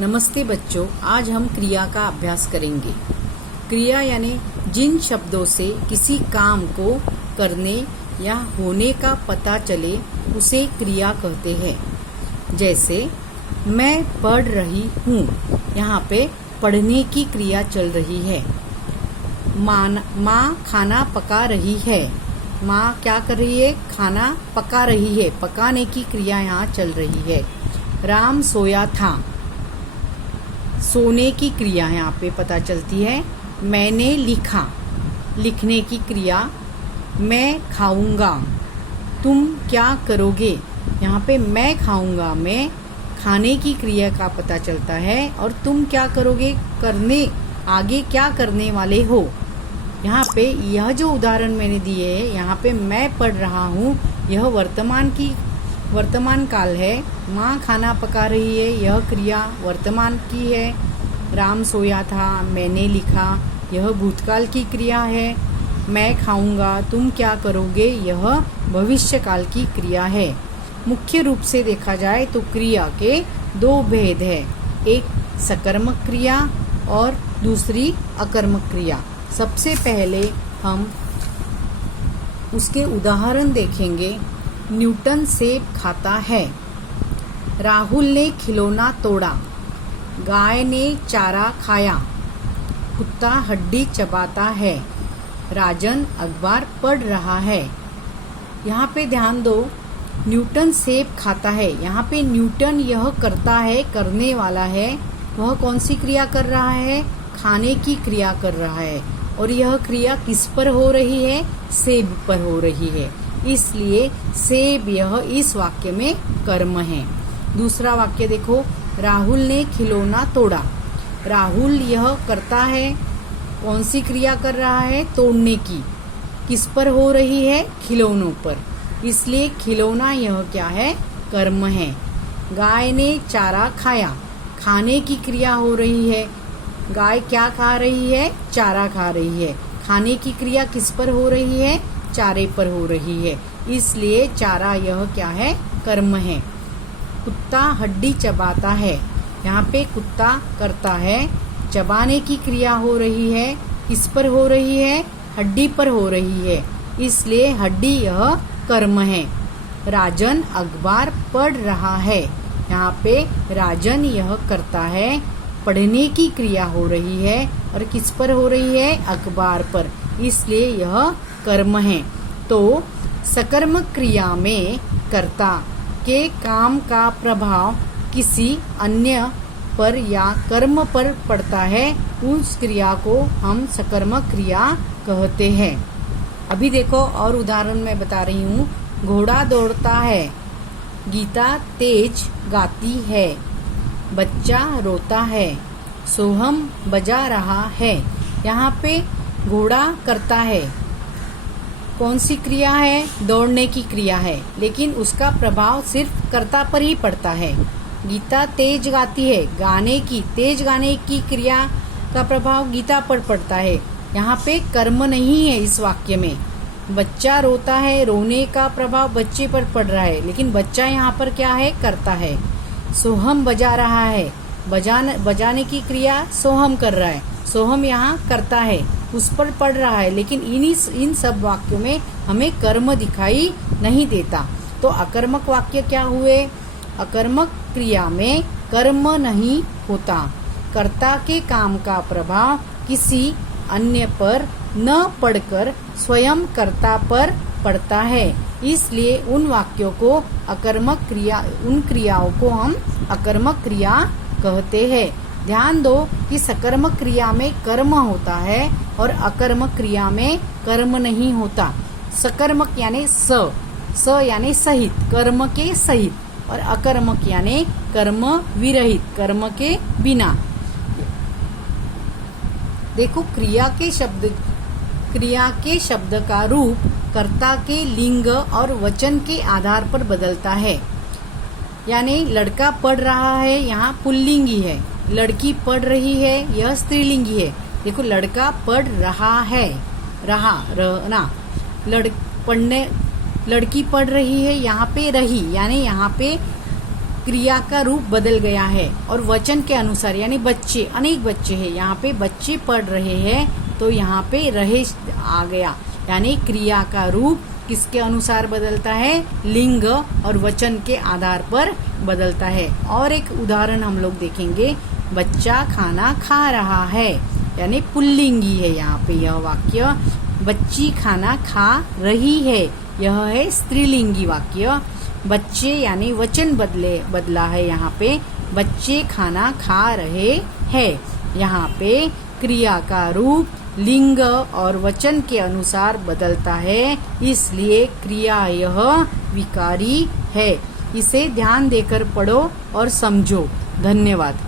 नमस्ते बच्चों, आज हम क्रिया का अभ्यास करेंगे। क्रिया यानी जिन शब्दों से किसी काम को करने या होने का पता चले उसे क्रिया कहते हैं। जैसे मैं पढ़ रही हूँ, यहाँ पे पढ़ने की क्रिया चल रही है। माँ खाना पका रही है। माँ क्या कर रही है? खाना पका रही है। पकाने की क्रिया यहाँ चल रही है। राम सोया था। सोने की क्रिया यहाँ पे पता चलती है। मैंने लिखा, लिखने की क्रिया। मैं खाऊंगा। तुम क्या करोगे? यहाँ पे मैं खाऊंगा, मैं खाने की क्रिया का पता चलता है। और तुम क्या करोगे? करने, आगे क्या करने वाले हो। यहाँ पे यह जो उदाहरण मैंने दिए है, यहाँ पे मैं पढ़ रहा हूँ, यह वर्तमान काल है। माँ खाना पका रही है, यह क्रिया वर्तमान की है। राम सोया था, मैंने लिखा, यह भूतकाल की क्रिया है। मैं खाऊंगा, तुम क्या करोगे, यह भविष्य काल की क्रिया है। मुख्य रूप से देखा जाए तो क्रिया के दो भेद है, एक सकर्मक क्रिया और दूसरी अकर्मक क्रिया। सबसे पहले हम उसके उदाहरण देखेंगे। न्यूटन सेब खाता है। राहुल ने खिलौना तोड़ा। गाय ने चारा खाया। कुत्ता हड्डी चबाता है। राजन अखबार पढ़ रहा है। यहाँ पे ध्यान दो, न्यूटन सेब खाता है। यहाँ पे न्यूटन यह करता है, करने वाला है। वह कौन सी क्रिया कर रहा है? खाने की क्रिया कर रहा है। और यह क्रिया किस पर हो रही है? सेब पर हो रही है। इसलिए सेब यह इस वाक्य में कर्म है। दूसरा वाक्य देखो, राहुल ने खिलौना तोड़ा। राहुल यह करता है, कौन सी क्रिया कर रहा है? तोड़ने की। किस पर हो रही है? खिलौनों पर। इसलिए खिलौना यह क्या है? कर्म है। गाय ने चारा खाया। खाने की क्रिया हो रही है। गाय क्या खा रही है? चारा खा रही है। खाने की क्रिया किस पर हो रही है? चारे पर हो रही है। इसलिए चारा यह क्या है? कर्म है। कुत्ता हड्डी चबाता है। यहाँ पे कुत्ता करता है, चबाने की क्रिया हो रही है। किस पर हो रही है? हड्डी पर हो रही है। इसलिए हड्डी यह कर्म है। राजन अखबार पढ़ रहा है। यहाँ पे राजन यह करता है, पढ़ने की क्रिया हो रही है। और किस पर हो रही है? अखबार पर। इसलिए यह कर्म है। तो सकर्मक क्रिया में कर्ता के काम का प्रभाव किसी अन्य पर या कर्म पर पड़ता है, उस क्रिया को हम सकर्मक क्रिया कहते हैं। अभी देखो और उदाहरण मैं बता रही हूँ। घोड़ा दौड़ता है। गीता तेज गाती है। बच्चा रोता है। सोहम बजा रहा है। यहाँ पे घोड़ा करता है, कौन सी क्रिया है? दौड़ने की क्रिया है, लेकिन उसका प्रभाव सिर्फ कर्ता पर ही पड़ता है। गीता तेज गाती है, तेज गाने की क्रिया का प्रभाव गीता पर पड़ता है। यहाँ पे कर्म नहीं है इस वाक्य में। बच्चा रोता है, रोने का प्रभाव बच्चे पर पड़ रहा है, लेकिन बच्चा यहाँ पर क्या है? करता है। सोहम बजा रहा है, बजाने की क्रिया सोहम कर रहा है। सोहम यहाँ करता है, उस पर पड़ रहा है, लेकिन इन सब वाक्यों में हमें कर्म दिखाई नहीं देता। तो अकर्मक वाक्य क्या हुए? अकर्मक क्रिया में कर्म नहीं होता। कर्ता के काम का प्रभाव किसी अन्य पर न पड़कर स्वयं कर्ता पर पड़ता है। इसलिए उन वाक्यों को अकर्मक क्रिया, उन क्रियाओं को हम अकर्मक क्रिया कहते हैं। ध्यान दो कि सकर्मक क्रिया में कर्म होता है और अकर्मक क्रिया में कर्म नहीं होता। सकर्मक यानी यानी सहित, कर्म के सहित, और अकर्मक यानी कर्म विरहित, कर्म के बिना। देखो, क्रिया के शब्द का रूप कर्ता के लिंग और वचन के आधार पर बदलता है। यानी लड़का पढ़ रहा है, यहाँ पुल्लिंगी है। लड़की पढ़ रही है, यह स्त्रीलिंगी है। देखो, लड़का पढ़ रहा है, रहना। लड़की पढ़ रही है, यहाँ पे रही, यानी यहाँ पे क्रिया का रूप बदल गया है और वचन के अनुसार यानी बच्चे, अनेक बच्चे हैं, यहाँ पे बच्चे पढ़ रहे हैं तो यहाँ पे रहे आ गया, यानी क्रिया का रूप किसके अनुसार बदलता है, लिंग और वचन के आधार पर बदलता है। और एक उदाहरण हम लोग देखेंगे, बच्चा खाना खा रहा है, यानी पुल्लिंगी है यहाँ पे यह वाक्य। बच्ची खाना खा रही है, यह है स्त्रीलिंगी वाक्य। बच्चे यानी वचन बदला है यहाँ पे, बच्चे खाना खा रहे हैं। यहाँ पे क्रिया का रूप लिंग और वचन के अनुसार बदलता है, इसलिए क्रिया यह विकारी है। इसे ध्यान देकर पढ़ो और समझो। धन्यवाद।